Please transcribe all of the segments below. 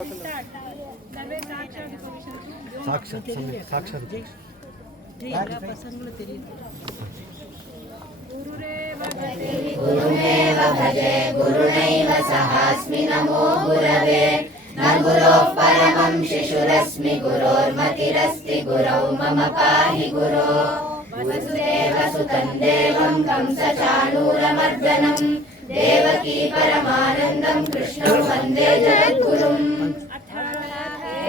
साक्षात साक्षात गुरुमेव भजे गुरुणैव सहास्मि नमो गुरवे न गुरोः परमं शिशुरस्मि गुरोर्मतिरस्ति गुरौ मम पाहि गुरो वसुदेवसुतं देवं कंसचाणूरमर्दनं देवकी परमानन्दं कृष्णं वन्दे जगद्गुरुम्।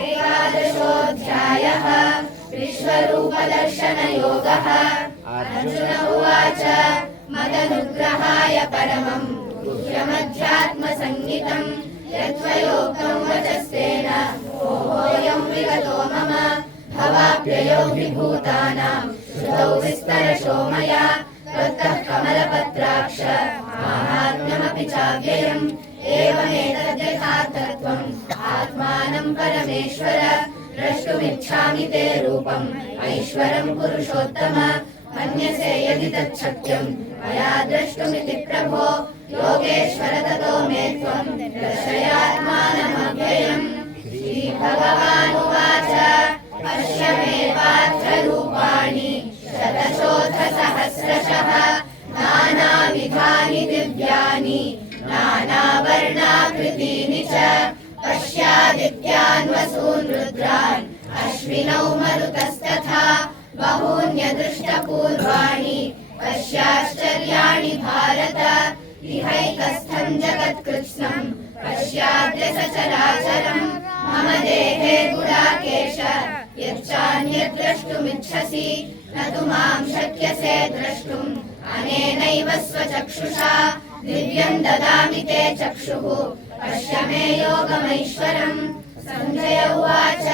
एकादशोऽध्यायः विश्वरूपदर्शनयोगः। अर्जुन उवाच मदनुग्रहाय परमं गुह्यमध्यात्मसंज्ञितं यत्त्वयोक्तं वचस्तेन मोहोऽयं विगतो मम भवाप्ययो विभूतानां श्रुतौ विस्तरशो मया त्वत्तः कमलपत्राक्ष माहात्म्यमपि चाव्ययम् एवमेतद्यथार्थत्वम् आत्मानं परमेश्वर द्रष्टुमिच्छामि ते रूपम् ऐश्वरं पुरुषोत्तम मन्यसे यदि तच्छक्यं मया द्रष्टुमिति प्रभो योगेश्वर ततो मे त्वं दर्शयात्मानमव्ययम्। श्रीभगवानुवाच पश्य मे पार्थ रूपाणि शतशोऽथसहस्रशः नानाविधानि दिव्यानि नानावर्णाकृतीनि च पश्यादित्यान् वसून् रुद्रान् अश्विनौ मरुतस्तथा बहून्यदृष्टपूर्वाणि पश्याश्चर्याणि भारत इहैकस्थं जगत्कृत्स्नं पश्याद्य सचराचरं मम देहे गुडाकेश यच्चान्यद्द्रष्टुमिच्छसि न तु मां शक्यसे द्रष्टुम् अनेनैव स्वचक्षुषा दिव्यं ददामि ते चक्षुः पश्य मे योगमैश्वरम्। सञ्जय उवाच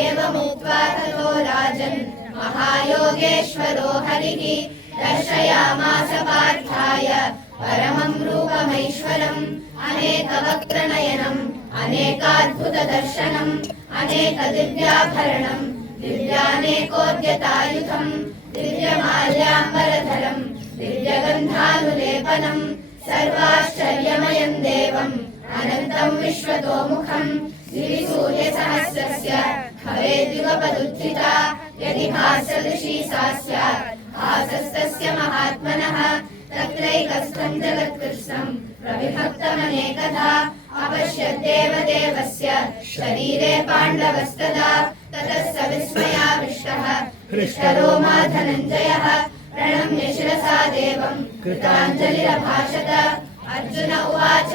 एवमुक्त्वा ततो राजन् महायोगेश्वरो हरिः दर्शयामास पार्थाय परमं रूपमैश्वरम् अनेकवक्त्रनयनम् अनेकाद्भुतदर्शनम् अनेकदिव्याभरणम् दिव्यानेकोद्यतायुधम् दिव्यमाल्याम्बरधरम् दिव्यगन्धानुलेपनम् सर्वाश्चर्यमयम् देवम् अनन्तम् विश्वतोमुखम् दिविसूर्यसहस्रस्य भवेद्युगपदुत्थिता यदि भासदृशी सा स्यात् भासस्तस्य महात्मनः तत्रैकस्थम् जगत्कृत्स्नम् प्रविभक्तमनेकधा अपश्यद्देवदेवस्य शरीरे पाण्डवस्तदा ततः स विस्मयाविष्टः हृष्टरोमा धनञ्जयः प्रणम्य शिरसा देवम् कृताञ्जलिरभाषत। अर्जुन उवाच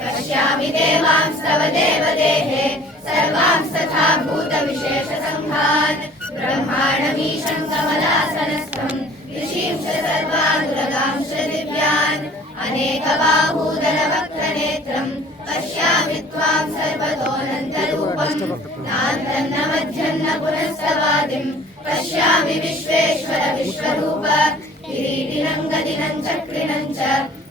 पश्यामि देवांस्तव देवदेहे सर्वांस्तथा भूतविशेषसङ्घान् ब्रह्माणमीशं कमलासनस्थं ऋषींश्च सर्वानुरगांश्च दिव्यान् अनेकबाहूदरवक्त्रनेत्रम् पश्यामि त्वां सर्वतोऽनन्तरूपम् नान्तन्न मध्यन्न पुनस्तवादिम् पश्यामि विश्वेश्वर विश्वरूप किरीटिनं गदिनं चक्रिणं च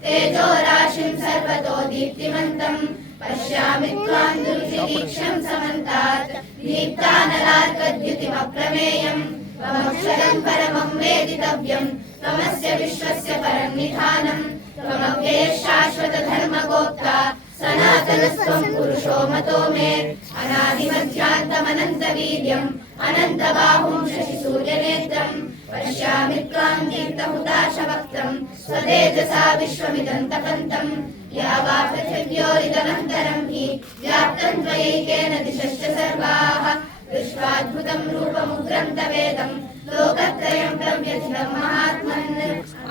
तेजोराशिं सर्वतो दीप्तिमन्तम् पश्यामि त्वां दुर्निरीक्ष्यं समन्तात् दीप्तानलार्कद्युतिमप्रमेयम् त्वमक्षरं परमं वेदितव्यं त्वमस्य विश्वस्य परन्निधानम् त्वमव्ययः शाश्वतधर्मगोप्ता सनातनस्त्वं पुरुषो मतो मे अनादिमध्यान्तमनन्तवीर्यम् अनन्तबाहुं शशिसूर्यनेत्रम् पश्यामि त्वां दीप्तहुताशवक्त्रम् स्वतेजसा विश्वमिदं तपन्तम् यावा पृथिव्योरिदनन्तरं हि व्याप्तं त्वयैकेन दिशश्च सर्वाः दृष्ट्वाद्भुतं रूपमुग्रं तवेदं लोकत्रयं प्रव्यथितं महात्मन्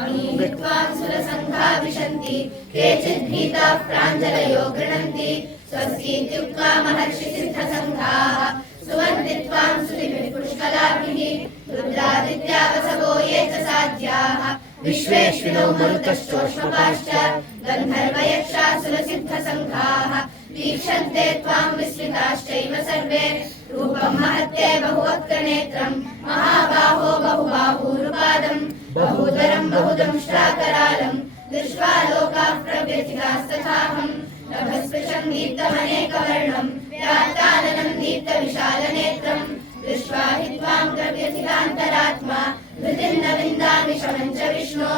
अमीहि त्वां सुरसङ्घा विशन्ति केचिद्भीताः प्राञ्जलयो गृह्णन्ति स्वस्तीत्युक्त्वा महर्षिसिद्धसङ्घाः सुवन्ति त्वां सुरिभिः पुष्कलाभिः रुद्रादित्या वसवो ये च साध्याः विश्वेश्विनौ मरुतश्चोष्मपाश्च गन्धर्वयक्षासुरसिद्धसङ्घाः वीक्षन्ते त्वां विस्मिताश्चैव सर्वे रूपं महत्ते बहुवक्त्रनेत्रं महाबाहो बहुबाहूरुपादं बहुधरं बहुदंष्ट्राकरालं दृष्ट्वा लोकाः प्रव्यथितास्तथाहं नभस्पृशं दीप्तमनेकवर्णं व्यात्ताननं दीप्तविशालनेत्रं दृष्ट्वा हि त्वां प्रव्यथितान्तरात्मा धृतिं न विन्दामि शमं च विष्णो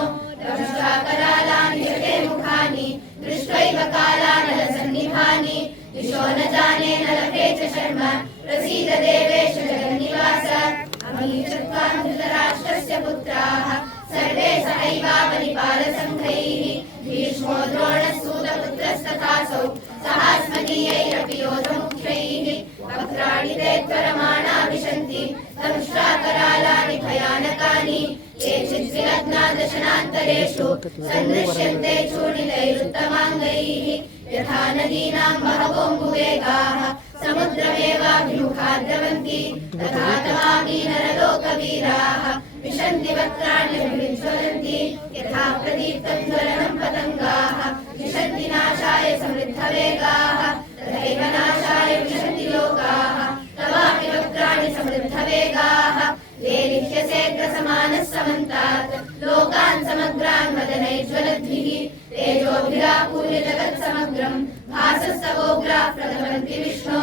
दंष्ट्राकरालानि जटे मुखानि दृष्ट्वैव कालानलसन्निभानि दिशो न जाने न शर्म प्रसीद देवेश जगन्निवास अमीचत्वां धृतराष्ट्रस्य पुत्राः सर्वे सहैवावनिपालसङ्घैः भीष्मो द्रोणसूतपुत्रस्तथासौ सहास्मदीयैरपि योधमुख्यैः वक्त्राणि ते त्वरमाणा विशन्ति दंष्ट्राकरालानि भयानकानि केचिद्विलग्ना दशनान्तरेषु सन्दृश्यन्ते चूर्णितैरुत्तमाङ्गैः यथा नदीनां बहवोऽम्बुवेगाः समुद्रमेवाभिमुखा द्रवन्ति तथा तवामी नरलोकवीराः विशन्ति वक्त्राण्यभिज्वलन्ति यथा प्रदीप्तं ज्वलनं पतङ्गाः विशन्ति नाशाय समृद्धवेगाः तथैव नाशाय विशन्ति लोकाः तवापि वक्त्राणि समृद्धवेगाः लेलिह्यसेग्रसमानः समन्तात् लोकान् समग्रान् वदनैज्ज्वलद्भिः तेजोभिरापूर्य जगत्समग्रं भासस्तवोग्राः प्रतपन्ति विष्णो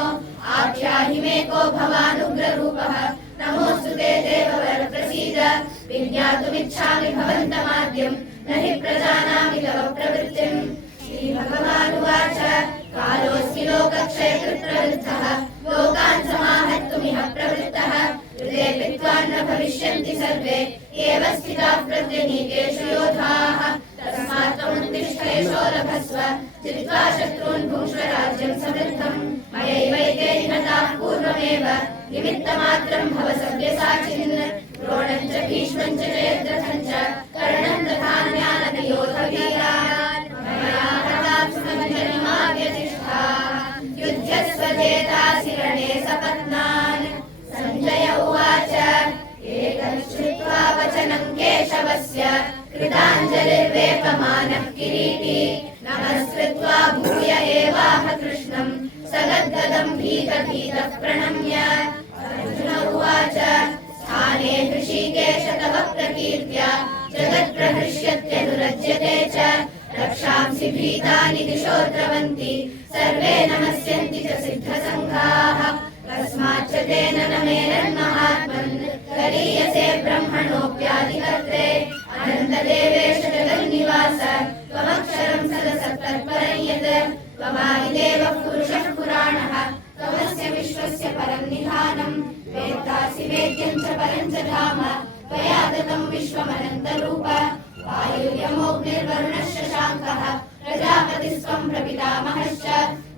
आख्याहि मे को भवानुग्ररूपः नमोऽस्तु ते देववर प्रसीद विज्ञातुमिच्छामि भवन्तमाद्यं न हि प्रजानामि तव प्रवृत्तिम् श्रीभगवानुवाच कालोऽस्मि लोकक्षयकृत् प्रवृद्धः लोकान् समाहर्तुमिह प्रवृत्तः हृदे विद्वान् न भविष्यन्ति सर्वे एव स्थिताः प्रत्यनीकेषु योधाः तस्मात् त्वमुत्तिष्ठ यशो लभस्व जित्वा शत्रून् भुङ्क्ष्व राज्यं समृद्धम् मयैवैते निहताः पूर्वमेव निमित्तमात्रं भव सव्यसाचिन् द्रोणं च भीष्मं च जयद्रथं च कर्णं तथान्यानपि योधवीरान् मया हतात्मजनिमाव्यतिष्ठाः युध्यस्व जेतासि रणे सपत्नान् सञ्जय उवाच एतत् श्रुत्वा वचनं केशवस्य कृताञ्जलिर्वेपमानः किरीटी नमस्कृत्वा भूय एवाह कृष्णं सगद्गदं भीतभीतः प्रणम्य अर्जुन उवाच स्थाने हृषीकेश तव प्रकीर्त्या जगत्प्रहृष्यत्यनुरज्यते च रक्षांसि भीतानि दिशो द्रवन्ति सर्वे नमस्यन्ति च सिद्धसङ्घाः कस्माच्च तेन न मेरन्महात्मन् गरीयसे ब्रह्मणोऽप्यादिकर्त्रे अनन्तदेवेश जगन्निवास त्वमक्षरं सदसत्तत्परं यत् त्वमादिदेवः पुरुषः पुराणः त्वमस्य विश्वस्य परं निधानं वेत्तासि वेद्यं च परं च धाम त्वया ततं विश्वमनन्तरूप वायुर्यमोऽग्निर्वरुणः शशाङ्कः प्रजापतिस्त्वं प्रपितामहश्च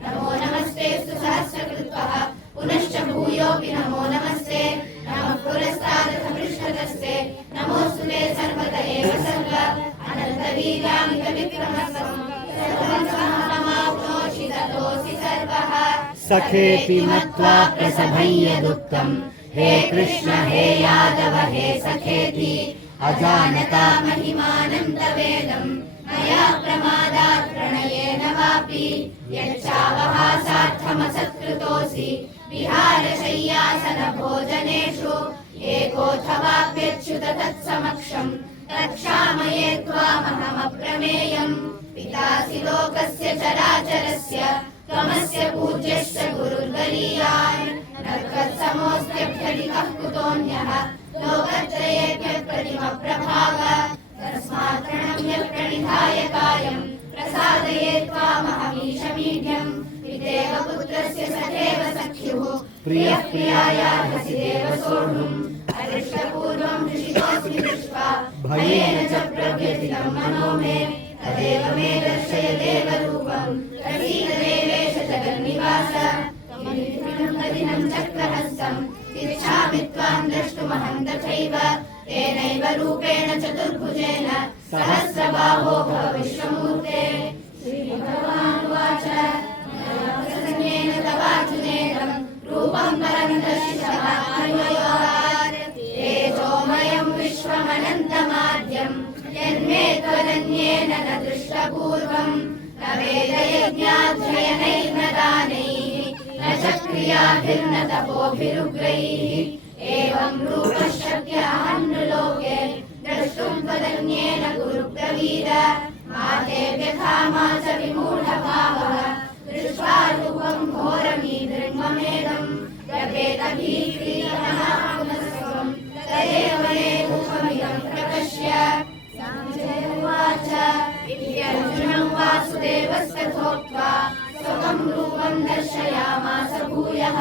नमो नमस्तेऽस्तु सहस्रकृत्वः पुनश्च भूयोऽपि नमो नमस्ते नमः पुरस्तादथ पृष्ठतस्ते नमोऽस्तु ते सर्वत एव सर्व अनन्तवीर्यामितविक्रमस्तं सर्वं समाप्नोषि ततोऽसि सर्वः सखेति मत्वा प्रसभं यदुक्तं हे कृष्ण हे यादव हे सखेति अजानता महिमानं तवेदं मया प्रमादात् प्रणयेन वापि यच्चावहासार्थमसत्कृतोऽसि विहारशय्यासनभोजनेषु एकोऽथवाप्यच्युत तत्समक्षं रक्षामये त्वामहमप्रमेयम् पितासि लोकस्य चराचरस्य त्वमस्य पूज्यश्च गुरुर्गरीयान् न त्वत्समोऽस्त्यभ्यधिकः कुतोऽन्यः लोकत्रयेऽप्यप्रतिमप्रभाव तस्मात् प्रणम्य प्रणिधाय कायं प्रसादये त्वामहमीशमीढ्यम् पितेव पुत्रस्य सखेव सख्युः प्रियः प्रियायार्हसि देव सोढुम् अदृष्टपूर्वं हृषितोऽस्मि दृष्ट्वा भयेन च प्रव्यथितं मनो मे तदेव मे दर्शय देवरूपं प्रसीद देवेश जगन्निवास त्वं चक्रहस्तं तिच्छामि त्वां द्रष्टुमहं तथैव तेनैव रूपेण चतुर्भुजेन सहस्रबाहो भव विश्वमूर्ते श्रीभगवानुवाच प्रसन्नेन तवार्जुनेदं रूपं परं दर्शितमात्मयोगात् तेजोमयं विश्वमनन्तमाद्यं यन्मे त्वदन्येन न दृष्टपूर्वं न वेदयज्ञाध्ययनैर्न दानैः न च क्रियाभिर्न तपोभिरुग्रैः एवं रूपः शक्यः नृलोके द्रष्टुं त्वदन्येन कुरु ब्रवीद मा ते व्यथा मा च विमूढभावः दृष्ट्वा रूपं घोरमीदृङ्ममेदं व्यपेतभीतिरनापुनस्त्वं तदेव मे रूपमिदं प्रपश्य सञ्जय उवाच इत्यर्जुनं वासुदेवस्तथोक्त्वा स्वकं रूपं दर्शयामास भूयः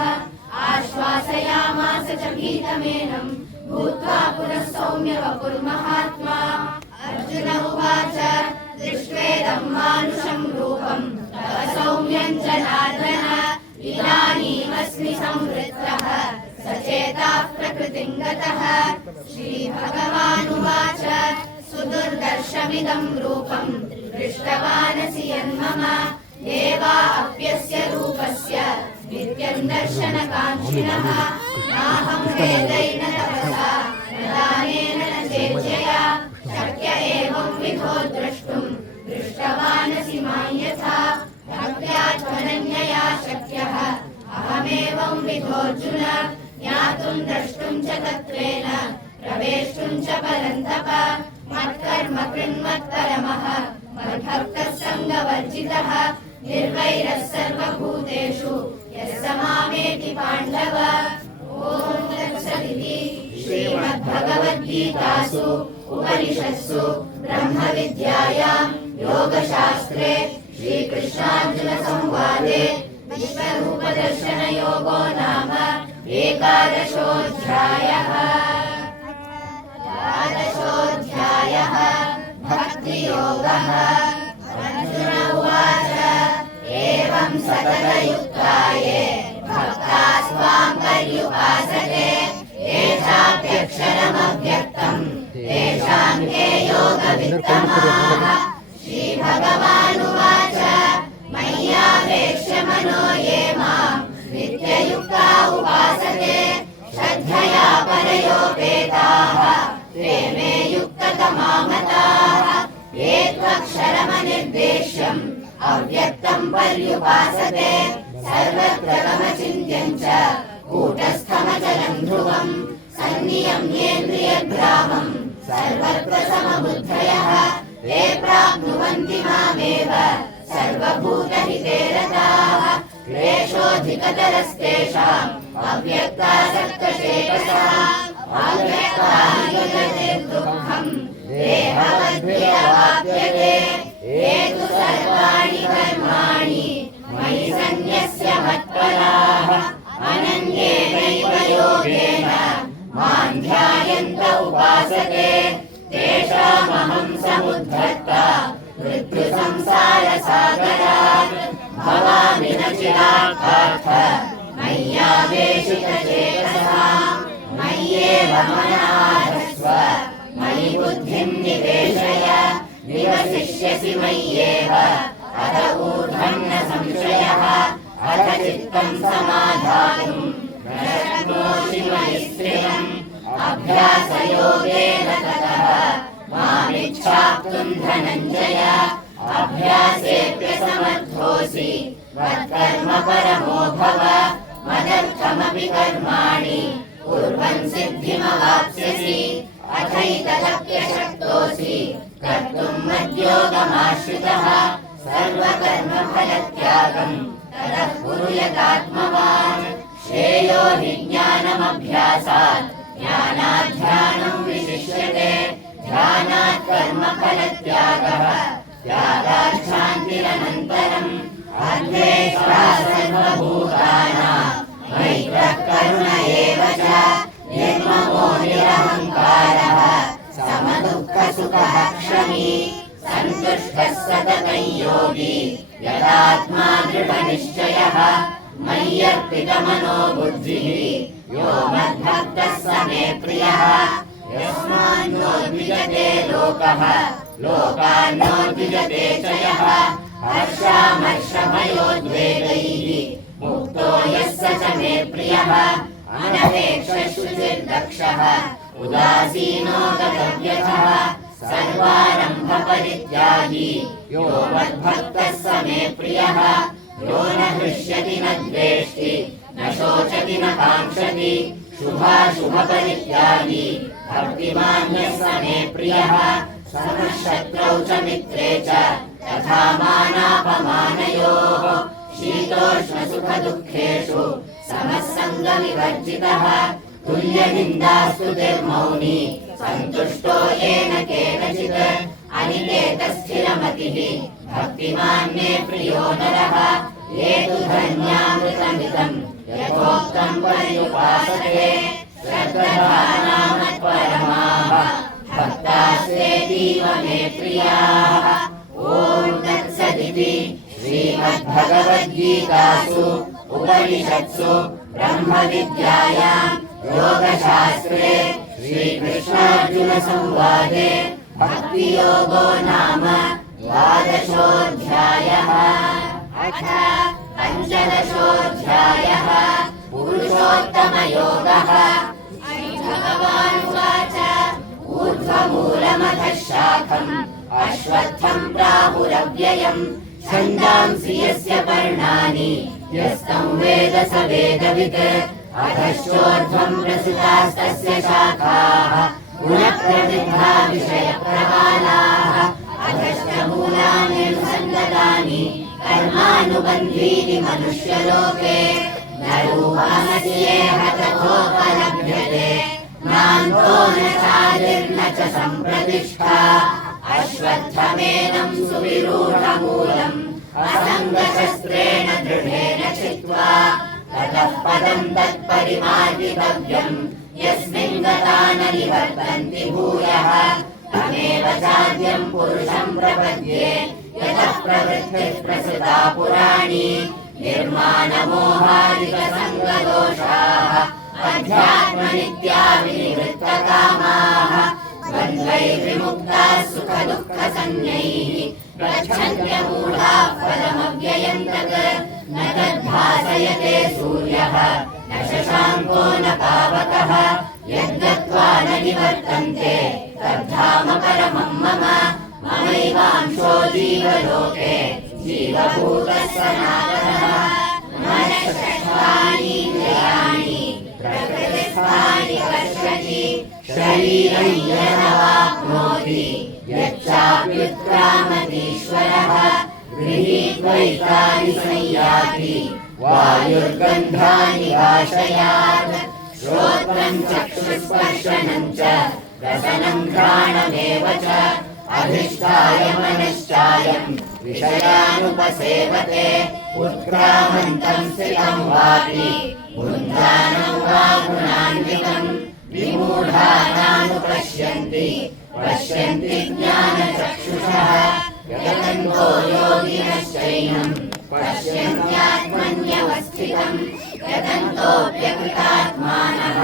चिन्तयामास च भीतमेनं भूत्वा पुनः सौम्य वपुर्महात्मा अर्जुन उवाच दृष्ट्वेदं मानुषं रूपं तव सौम्यं जनार्दन इदानीमस्मि संवृत्तः सचेताः प्रकृतिं गतः श्रीभगवानुवाच सुदुर्दर्शमिदं रूपं दृष्टवानसि यन्मम देवाप्यस्य रूपस्य नित्यं दर्शनकाङ्क्षिणः नाहं वेदैर्न तपसा न दानेन न चेज्यया शक्य एवं विधो द्रष्टुं दृष्टवानसि मां यथा भक्त्या त्वनन्यया शक्यः अहमेवं विधोऽर्जुन ज्ञातुं द्रष्टुं च तत्त्वेन प्रवेष्टुं च परन्तप मत्कर्म कृन्मत्परमः मद्भक्तः सङ्गवर्जितः निर्वैरः सर्वभूतेषु यः स मामेति पाण्डव। ॐ तत्सदिति श्रीमद्भगवद्गीतासु उपनिषत्सु ब्रह्मविद्यायां योगशास्त्रे श्रीकृष्णार्जुनसंवादे विश्वरूपदर्शनयोगो नाम एकादशोऽध्यायः। द्वादशोऽध्यायः भक्तियोगः। अर्जुन उवाच एवं सततयुक्ता ये भक्तास्त्वां पर्युपासते ये चाप्यक्षरमव्यक्तं तेषां के योगवित्तमाः। श्रीभगवानुवाच मय्यावेश्य मनो ये मां नित्ययुक्ता उपासते श्रद्धया परयोपेताः ते मे युक्ततमा मताः। ये त्वक्षरमनिर्देश्यम् अव्यक्तं पर्युपासते सर्वत्र गमचिन्त्यं च कूटस्थमचलं ध्रुवं सन्नियम्येन्द्रियग्रामं सर्वत्र समबुद्धयः ते प्राप्नुवन्ति मामेव सर्वभूतहिते रताः। क्लेशोऽधिकतरस्तेषाम् अव्यक्तासक्तचेतसाम् अव्यक्तानिर्दुःखम् देहवद्भिरवाप्यते ये तु सर्वाणि कर्माणि मयि सन्न्यस्य मत्पराः अनन्येनैव योगेन मां ध्यायन्त उपासते तेषामहं समुद्धर्ता मृत्युसंसारसागरात् भवामि न चिरात् पार्थ मय्यावेशितचेतसाम् मय्येव मनाधस्व मयि बुद्धिं निवेशय निवसिष्यसि मय्येव अथ ऊर्ध्वं न संशयः अथ चित्तं समाधातुं न शक्नोषि मयि स्थिरम् अभ्यासयोगेन ततः मामिच्छाप्तुं धनञ्जय अभ्यासेऽप्यसमर्थोऽसि मत्कर्म परमो भव मदर्थमपि कर्माणि कुर्वन् सिद्धिमवाप्स्यसि अथैतदप्यशक्तोऽसि कर्तुं मद्योगमाश्रितः सर्वकर्मफलत्यागं ततः कुरु यदात्मवान् श्रेयो हि ज्ञानमभ्यासात् ज्ञानात् ध्यानं विशिष्यते ध्यानात् कर्मफलत्यागः त्यागात् शान्तिरनन्तरम् अद्वेष्टा सर्वभूतानां मैत्रः करुण एव च निर्ममो निरहङ्कारः समदुःखसुखः क्षमी सन्तुष्टः सततं योगी यदात्मा दृढनिश्चयः मय्यर्पितमनो बुद्धिः यो मद्भक्तः स मे प्रियः यस्मान्नो द्विजते लोकः लोकान्नो द्विजते च यः हर्षामर्षभयोद्वेगैः मुक्तो यः स च मे प्रियः अनपेक्षशुचिर्दक्षः उदासीनो गतव्यथः सर्वारम्भपरित्यागी यो मद्भक्तः स मे प्रियः यो न हृष्यति न द्वेष्टि न शोचति न काङ्क्षति शुभाशुभपरित्यागी भक्तिमान् यः स मे प्रियः समः शत्रौ च मित्रे च तथा मानापमानयोः शीतोष्णसुखदुःखेषु समः सङ्गविवर्जितः तुल्यनिन्दास्तुतिर्मौनी सन्तुष्टो येन केनचित् अनिकेतस्थिरमतिः भक्तिमान् मे प्रियो नरः ये तु धन्यामृतमिदं यथोक्तं पर्युपासते श्रद्धानामत्परमाः भक्तास्तेतीव मे प्रियाः। ॐ तत्सदिति श्रीमद्भगवद्गीतासु उपनिषत्सु ब्रह्मविद्यायां योगशास्त्रे श्रीकृष्णार्जुनसंवादे भक्तियोगो नाम द्वादशोऽध्यायः। अथ पञ्चदशोऽध्यायः पुरुषोत्तमयोगः। श्रीभगवानुवाच ऊर्ध्वमूलमधः शाखम् अश्वत्थम् प्राहुरव्ययम् छन्दांसि यस्य पर्णानि यस्तं वेद स वेदवित्। अधश्चोर्ध्वम् प्रसृतास्तस्य शाखाः गुणप्रवृद्धा विषयप्रवालाः। अधश्च मूलानि अनुसन्दतानि कर्मानुबन्धीनि मनुष्यलोके। न रूपमस्येह तथोपलभ्यते नान्तो न चादिर्न च सम्प्रतिष्ठा। अश्वत्थमेनं सुविरूढमूलम् असङ्गशस्त्रेण दृढेन चित्वा ततः पदं तत्परिमार्गितव्यम् यस्मिन् गता न निवर्तन्ति भूयः। तमेव चाद्यं पुरुषं प्रपद्ये यतः प्रवृत्तिः प्रसृता पुराणी। निर्माणमोहादिकसङ्गदोषाः अध्यात्मनित्या विनिवृत्तकामाः द्वन्द्वैर्विमुक्ताः सुखदुःखसंज्ञैः गच्छन्त्यमूढाः फलमव्ययम् तत्। न तद्भासयते सूर्यः न शशाङ्को न पावकः यद्गत्वा न निवर्तन्ते तद्धाम परमं मम। ममैवांशो जीवलोके जीवभूतः सनातनः। मनश्चक्षुराणीन्द्रियाणि प्रकृतिस्थानि कर्षति शरीरं यदवाप्नोति यच्चाप्युत्क्रामतीश्वरः। गृहीत्वैतानि संयाति वायुर्गन्धानि वाशयात्। श्रोत्रं चक्षुस्पर्शनं च रसनं घ्राणमेव च अधिष्ठाय मनश्चायं विषयानुपसेवते। उत्क्रामन्तं स्थितं वापि भुञ्जानं वा गुणान्वितं विमूढानानुपश्यन्ति पश्यन्ति ज्ञानचक्षुषः। यतन्तो योगिनश्चैनं पश्यन्त्यात्मन्यवस्थितम् यतन्तोऽप्यकृतात्मानः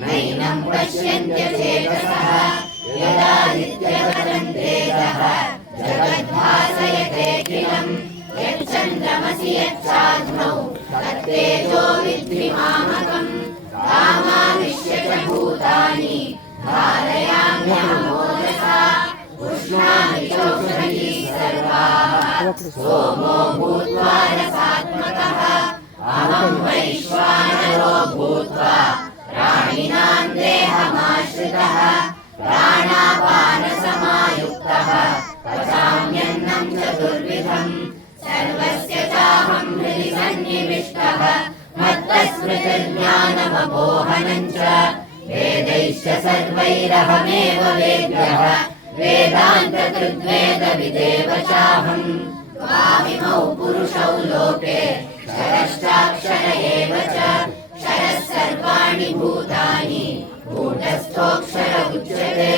नैनं पश्यन्त्यचेतसः। यदादित्यगतं तेजः जगद्भासयतेऽखिलम् यच्चन्द्रमसि यच्चाग्नौ तत्तेजो विद्धि मामकम्। कामाविश्य च भूतानि धारयाम्यहमोजसा उष्णामि चौषधीः सर्वाः सोमो भूत्वा रसात्मकः। अहं वैश्वानरो भूत्वा प्राणिनां देहमाश्रितः प्राणापानसमायुक्तः पचाम्यन्नं चतुर्विधम्। सर्वस्य चाहं हृदि सन्निविष्टः मत्तस्मृतिर्ज्ञानमपोहनं च वेदैश्च सर्वैरहमेव वेद्यः वेदान्तकृद्वेदविदेव चाहम्। त्वामिमौ पुरुषौ लोके क्षरश्चाक्षर एव च क्षरः सर्वाणि भूतानि कूटस्थोऽक्षर उच्यते।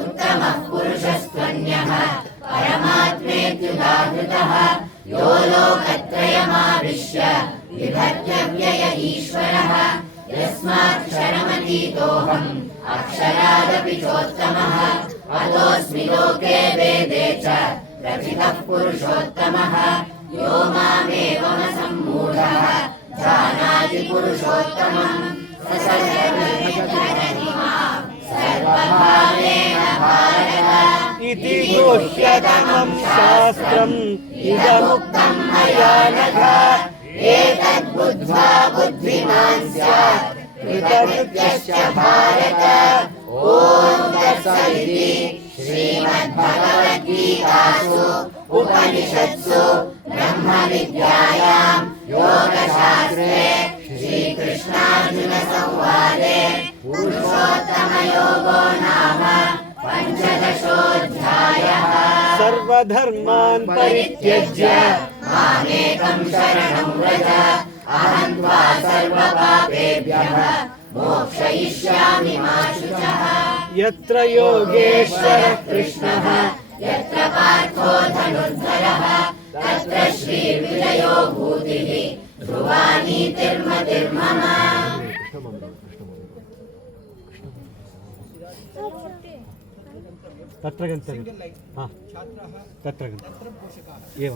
उत्तमः पुरुषस्त्वन्यः परमात्मेत्युदाहृतः यो लोकत्रयमाविश्य बिभर्त्यव्यय ईश्वरः। यस्माक्षरमतीतोऽहम् अक्षरादपि चोत्तमः अतोऽस्मि लोके वेदे च प्रथितः पुरुषोत्तमः। यो मामेवमसम्मूढः जानाति पुरुषोत्तमम् स सर्वभावेन भारत। इति गुह्यतमं शास्त्रम् इदमुक्तं मया नघ। एतद्बुद्ध्वा बुद्धिमान् स्यात् कृतकृत्यश्च भारत। ॐ तत्सदिति श्रीमद्भगवद्गीतासु उपनिषत्सु ब्रह्मविद्यायां योगशास्त्रे श्रीकृष्णार्जुनसंवादे पुरुषोत्तमयोगो नाम पञ्चदशोऽध्यायः। सर्वधर्मान् परित्यज्य मामेकं शरणं व्रज अहं त्वा सर्वपापेभ्यः मोक्षयिष्यामि मा शुचः यत्र योगेश्वरः कृष्णः यत्र पार्थो धनुर्धरः तत्र श्रीविजयो भूतिः ध्रुवा नीतिर्मतिर्मम तत्र गन्तव्यं तत्र गन्तव्यम् एवम्